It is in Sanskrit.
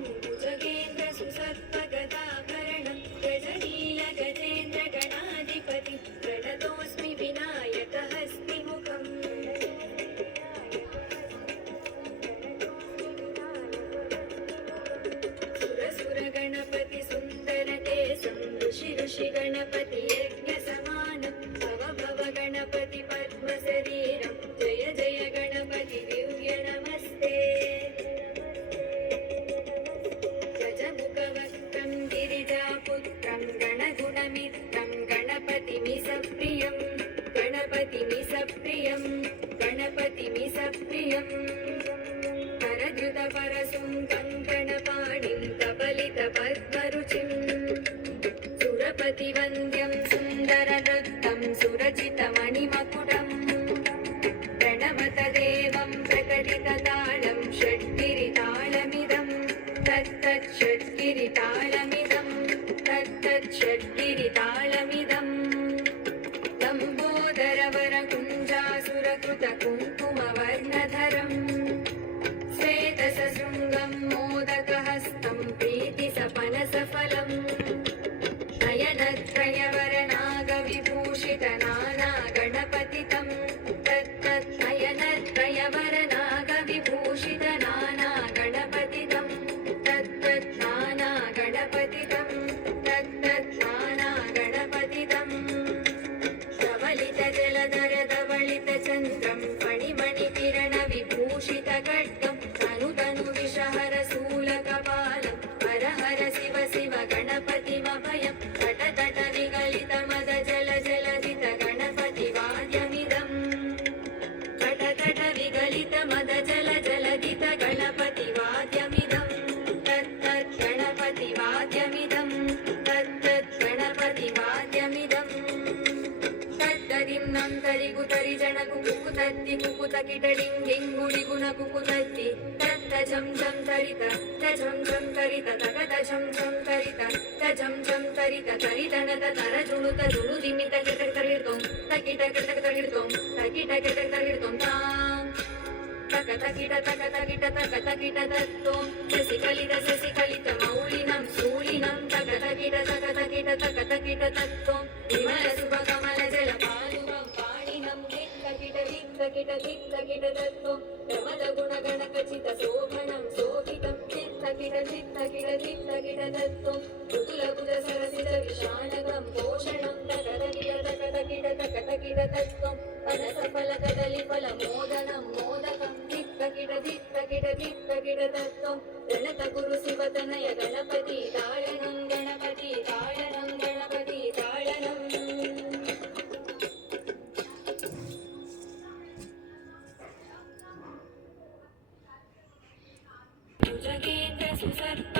भुजगेन्द्रहारं भुजगेन्द्रसुसर्पगदाभरणं गजनीलगजेन्द्रगणाधिपतिं प्रणतोऽस्मि विनायकहस्तिमुखम् सुरसुरगणपति सुन्दरकेशं ऋषि गणपति यज्ञसमानं भव भव गणपति पद्मशरीरं जय जय गणपति दिव्य नमस्ते गजमुखवक्त्रं गिरिजापुत्रं गणगुणमित्रं गणपतिमिसप्रियं गणपतिमिसप्रियं गणपतिमिसप्रियं करधृतपरशुं कङ्कणपाणिं कपलितपद्मरुचिं सुरपतिवन्द्यं सुन्दरनृत्तं सुरचितमणिमकुटं प्रणमतदेवं प्रकटिततालं षड्गिरितालमिदं तत्तत् षड्गिरितालमिदं तत्तत् षड्गिरितालमिदं लम्बोदरवरकुञ्जासुरकृतकुङ्कुमवर्णधरम् श्वेतसशृङ्गं मोदकहस्तं प्रीतिसपनसफलम् नयनत्रयवरनागविभूषितनानागणपतितं तत्तत् नयनत्रयवरनागविभूषितनानागणपतितं तत्तत् नानागणपतितं तत्तत् नानागणपतितं धवलितजलधरधवलितचन्द्रं फणिमणिकिरणविभूषितखड्गं तनुतनुविषहरशूलकपालं हर हर शिव शिव गणपतिमभयं तटतट विगलितमदजलजलधित गणपतिवाद्यमिदं तटतट विगलितमदजलजलधित गणपतिवाद्यमिदं तत्तत् गणपतिवाद्यमिदं तत्तत् गणपतिवाद्यमिदं तद्धरिं नं तरिगुतरि जनकुकुतत्ति कुकुतकिटडिङ्गिङ्गुडिगुणकुकुतत्ति तत्तजं जं तरित तजं जं तरित तकतजं जं तरित तजं जं तरित तरितनत तरजुणुत जुणुदिमित किटकतरिर्तुं तकिटकटकतरिर्तुं तकिटकटकतरिर्तुं तां तकतकिट तकतकिट तकतकिट तत्तुं शशिकलित मौलिनं शूलिनं तकतकिट तकतकिट तकतकिट तत्तुं विमलसुभकमलजलपालुकं पाणिनं चित्तकिट तत्तुं प्रमदगुणगणकचितशोभनं शोभितं चित्तकिट तत्तुं ऋतुलकुजसरसिजविषाणकं पोषणं तकतकिट तत्तुं पनसफलकदलिफलमोदनं मोदकं चित्तकिट तत्तुं गणतगुरु शिवतनय गणपति ताळनं गणपति ताळनं गणपति ताळनं भुजगेन्द्रसुसर्प